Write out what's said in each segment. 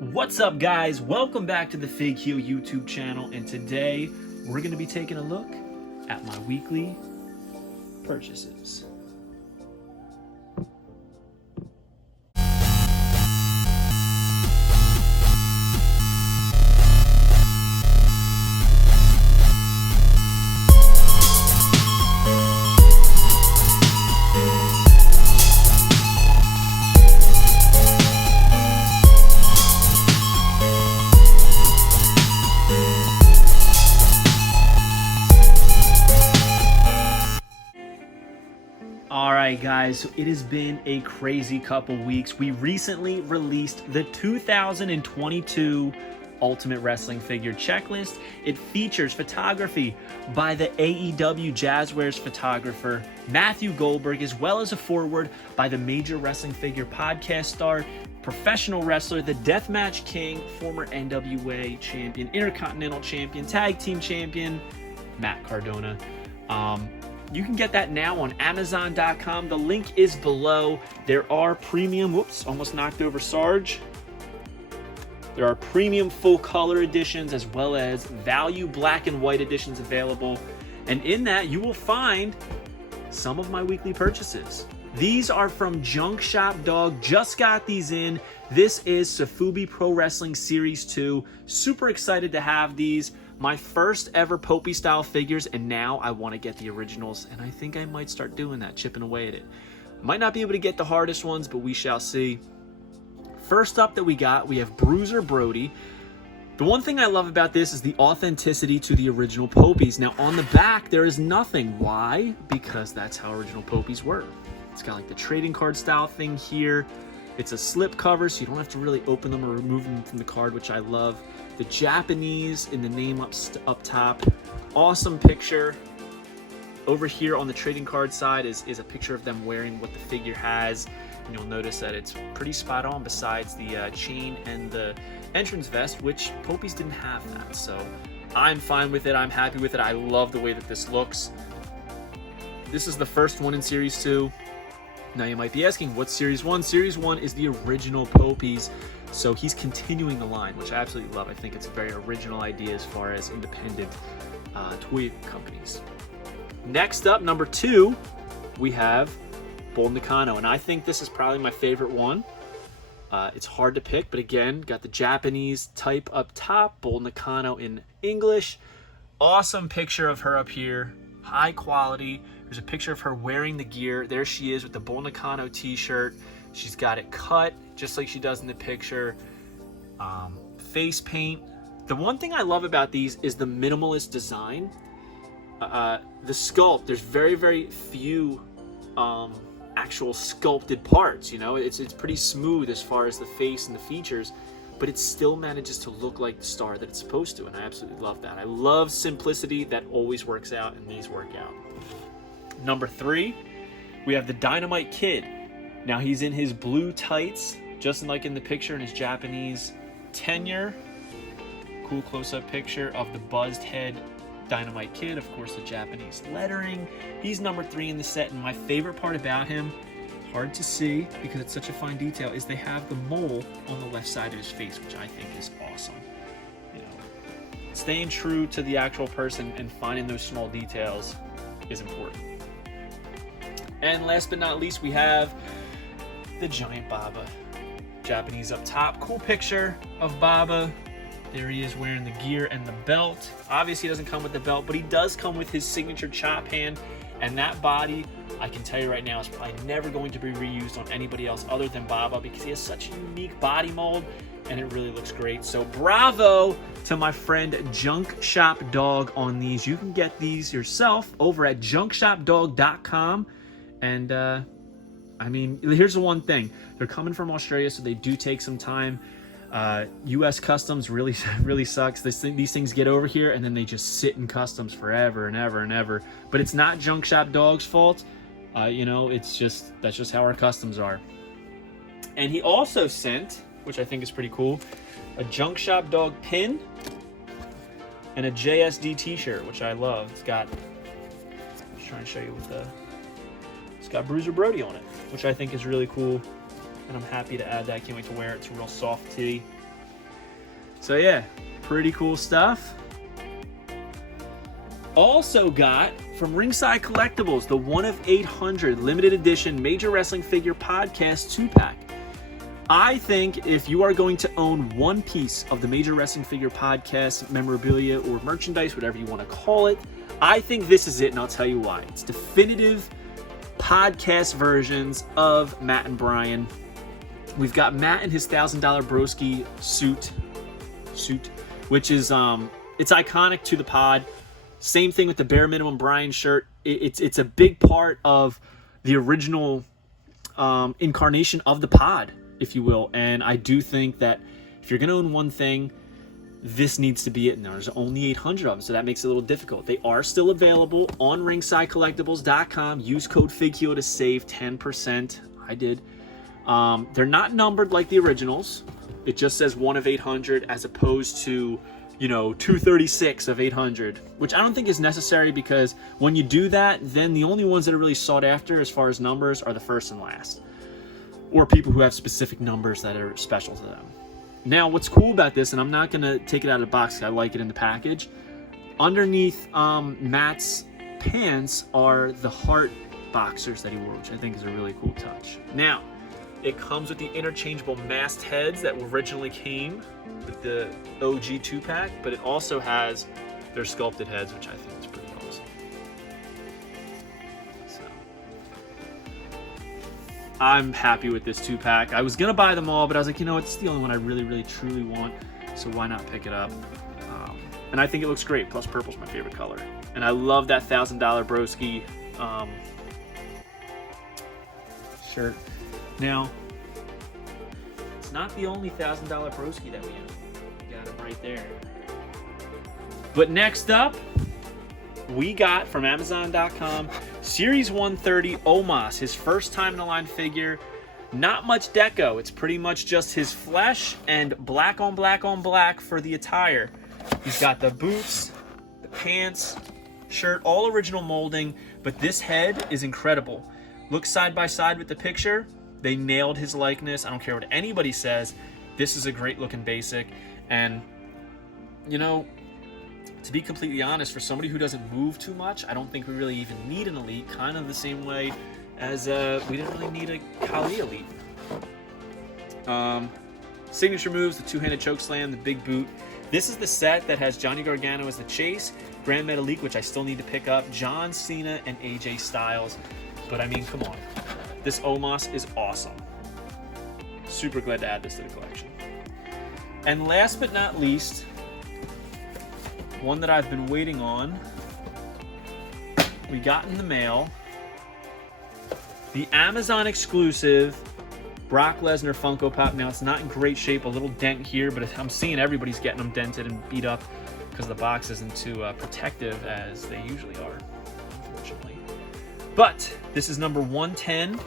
What's up, guys? Welcome back to the Fig Heel YouTube channel, and today we're going to be taking a look at my weekly purchases. Alright guys, so it has been a crazy couple weeks. We recently released the 2022 Ultimate Wrestling Figure Checklist. It features photography by the AEW Jazzwares photographer Matthew Goldberg, as well as a foreword by the Major Wrestling Figure podcast star, professional wrestler, the Deathmatch King, former NWA champion, Intercontinental champion, Tag Team champion, Matt Cardona. You can get that now on Amazon.com. The link is below. There are premium, whoops, almost knocked over Sarge. There are premium full color editions as well as value black and white editions available. And in that, you will find some of my weekly purchases. These are from Junk Shop Dog. Just got these in. This is Sofubi Pro Wrestling Series 2. Super excited to have these. My first ever Popey style figures, and now I want to get the originals, and I think I might start doing that, chipping away at it. Might not be able to get the hardest ones, but we shall see. First up that we have Bruiser Brody. The one thing I love about this is the authenticity to the original Popeys. Now on the back, there is nothing. Why? Because that's how original Popeys were. It's got like the trading card style thing here. It's a slip cover, so you don't have to really open them or remove them from the card, which I love. The Japanese in the name up top. Awesome picture. Over here on the trading card side is a picture of them wearing what the figure has. And you'll notice that it's pretty spot on besides the chain and the entrance vest, which Popeys didn't have that. So I'm fine with it. I'm happy with it. I love the way that this looks. This is the first one in Series 2. Now you might be asking, what's Series 1? Series 1 is the original Popeys. So he's continuing the line, which I absolutely love. I think it's a very original idea as far as independent toy companies. Next up, number 2, we have Bull Nakano, and I think this is probably my favorite one. It's hard to pick, but again, got the Japanese type up top, Bull Nakano in English. Awesome picture of her up here, high quality. There's a picture of her wearing the gear. There she is with the Bull Nakano t-shirt. She's got it cut just like she does in the picture. Face paint. The one thing I love about these is the minimalist design. The sculpt, there's very, very few actual sculpted parts. You know, it's pretty smooth as far as the face and the features, but it still manages to look like the star that it's supposed to, and I absolutely love that. I love simplicity. That always works out, and these work out. Number 3, we have the Dynamite Kid. Now he's in his blue tights, just like in the picture in his Japanese tenure. Cool close-up picture of the buzzed head Dynamite Kid, of course the Japanese lettering. He's number 3 in the set, and my favorite part about him, hard to see because it's such a fine detail, is they have the mole on the left side of his face, which I think is awesome. You know, staying true to the actual person and finding those small details is important. And last but not least, we have the giant Baba. Japanese up top. Cool picture of Baba. There he is wearing the gear and the belt. Obviously he doesn't come with the belt, but he does come with his signature chop hand. And that body, I can tell you right now, is probably never going to be reused on anybody else other than Baba because he has such a unique body mold and it really looks great. So bravo to my friend Junk Shop Dog on these. You can get these yourself over at junkshopdog.com. And I mean, here's the one thing. They're coming from Australia, so they do take some time. U.S. customs really sucks. These things get over here, and then they just sit in customs forever and ever and ever. But it's not Junk Shop Dog's fault. You know, that's just how our customs are. And he also sent, which I think is pretty cool, a Junk Shop Dog pin and a JSD t-shirt, which I love. It's got, I'm trying to show you with the, it's got Bruiser Brody on it, which I think is really cool. And I'm happy to add that. I can't wait to wear it. It's a real soft tee. So yeah, pretty cool stuff. Also got from Ringside Collectibles the 1 of 800 limited edition Major Wrestling Figure Podcast 2-pack. I think if you are going to own one piece of the Major Wrestling Figure Podcast memorabilia or merchandise, whatever you want to call it, I think this is it, and I'll tell you why. It's definitive podcast versions of Matt and Brian. We've got Matt in his $1,000 broski suit, which is it's iconic to the pod. Same thing with the bare minimum Brian shirt. It's a big part of the original incarnation of the pod, if you will. And I do think that if you're going to own one thing, this needs to be it. And there's only 800 of them, so that makes it a little difficult. They are still available on ringsidecollectibles.com. Use code FIGHEAL to save 10%. I did. They're not numbered like the originals. It just says 1 of 800 as opposed to 236 of 800, which I don't think is necessary, because when you do that, then the only ones that are really sought after as far as numbers are the first and last, or people who have specific numbers that are special to them. Now, what's cool about this, and I'm not going to take it out of the box, I like it in the package, underneath Matt's pants are the heart boxers that he wore, which I think is a really cool touch. Now, it comes with the interchangeable masked heads that originally came with the OG 2-pack, but it also has their sculpted heads, which I think is pretty awesome. So, I'm happy with this 2-pack. I was going to buy them all, but I was like, it's the only one I really, truly want, so why not pick it up? And I think it looks great, plus purple's my favorite color. And I love that $1,000 broski shirt. Now, it's not the only $1,000 broski that we own. Got him right there. But next up, we got from Amazon.com Series 130 Omos, his first time in the line figure. Not much deco. It's pretty much just his flesh and black on black on black for the attire. He's got the boots, the pants, shirt, all original molding, but this head is incredible. Look side by side with the picture. They nailed his likeness. I don't care what anybody says. This is a great looking basic. And, to be completely honest, for somebody who doesn't move too much, I don't think we really even need an elite, kind of the same way as we didn't really need a Kali elite. Signature moves, the two-handed chokeslam, the big boot. This is the set that has Johnny Gargano as the chase, Grand Metalik, which I still need to pick up, John Cena, and AJ Styles. But I mean, come on. This Omos is awesome. Super glad to add this to the collection. And last but not least, one that I've been waiting on, we got in the mail the Amazon exclusive Brock Lesnar Funko Pop. Now, it's not in great shape, a little dent here, but I'm seeing everybody's getting them dented and beat up because the box isn't too protective as they usually are, unfortunately. But this is number 110.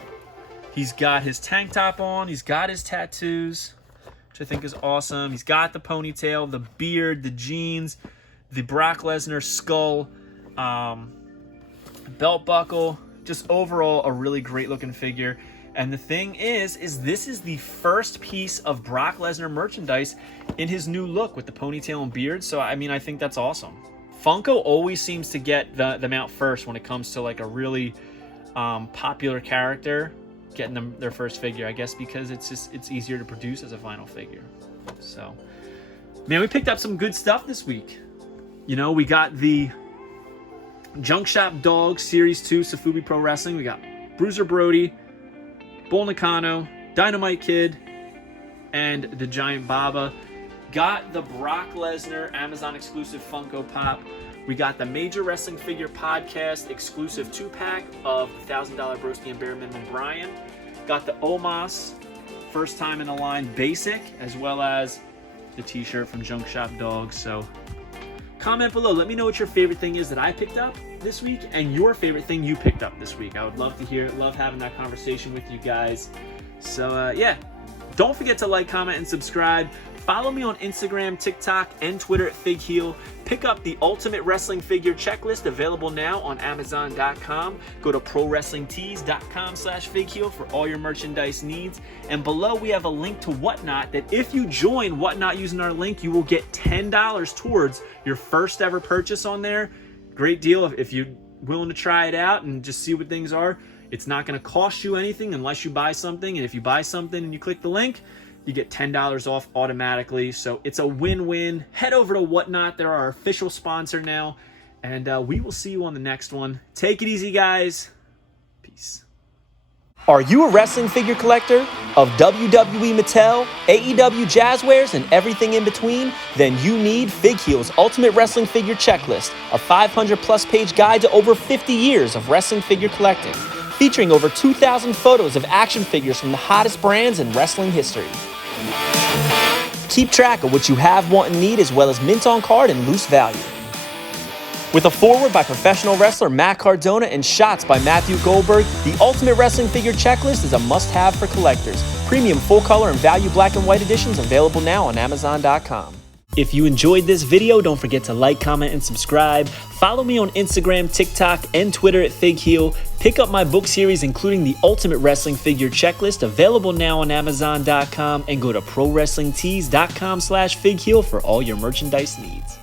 He's got his tank top on. He's got his tattoos, which I think is awesome. He's got the ponytail, the beard, the jeans, the Brock Lesnar skull, belt buckle. Just overall a really great looking figure. And the thing is this is the first piece of Brock Lesnar merchandise in his new look with the ponytail and beard. So, I mean, I think that's awesome. Funko always seems to get them out first when it comes to like a really popular character getting them their first figure, I guess, because it's easier to produce as a vinyl figure. So, man, we picked up some good stuff this week. We got the Junk Shop Dog Series 2 Sofubi Pro Wrestling. We got Bruiser Brody, Bull Nakano, Dynamite Kid, and the Giant Baba. Got the Brock Lesnar Amazon exclusive Funko Pop. We got the Major Wrestling Figure Podcast exclusive 2-pack of the $1,000 Broski and Bare Minimum Brian. Got the Omos first time in the line basic, as well as the t-shirt from Junk Shop Dog. So comment below. Let me know what your favorite thing is that I picked up this week and your favorite thing you picked up this week. I would love to hear it. Love having that conversation with you guys. So, yeah. Don't forget to like, comment, and subscribe. Follow me on Instagram, TikTok, and Twitter at FigHeal. Pick up the Ultimate Wrestling Figure Checklist, available now on Amazon.com. Go to ProWrestlingTees.com/FigHeal for all your merchandise needs. And below we have a link to Whatnot that if you join Whatnot using our link, you will get $10 towards your first ever purchase on there. Great deal if you're willing to try it out and just see what things are. It's not going to cost you anything unless you buy something. And if you buy something and you click the link, you get $10 off automatically. So it's a win-win. Head over to Whatnot. They're our official sponsor now. And we will see you on the next one. Take it easy, guys. Peace. Are you a wrestling figure collector of WWE Mattel, AEW Jazzwares, and everything in between? Then you need FigHeal's Ultimate Wrestling Figure Checklist, a 500-plus page guide to over 50 years of wrestling figure collecting, featuring over 2,000 photos of action figures from the hottest brands in wrestling history. Keep track of what you have, want, and need, as well as mint on card and loose value. With a foreword by professional wrestler Matt Cardona and shots by Matthew Goldberg, the Ultimate Wrestling Figure Checklist is a must-have for collectors. Premium full-color and value black and white editions available now on Amazon.com. If you enjoyed this video, don't forget to like, comment, and subscribe. Follow me on Instagram, TikTok, and Twitter at FigHeal. Pick up my book series, including the Ultimate Wrestling Figure Checklist, available now on Amazon.com. And go to ProWrestlingTees.com/FigHeal for all your merchandise needs.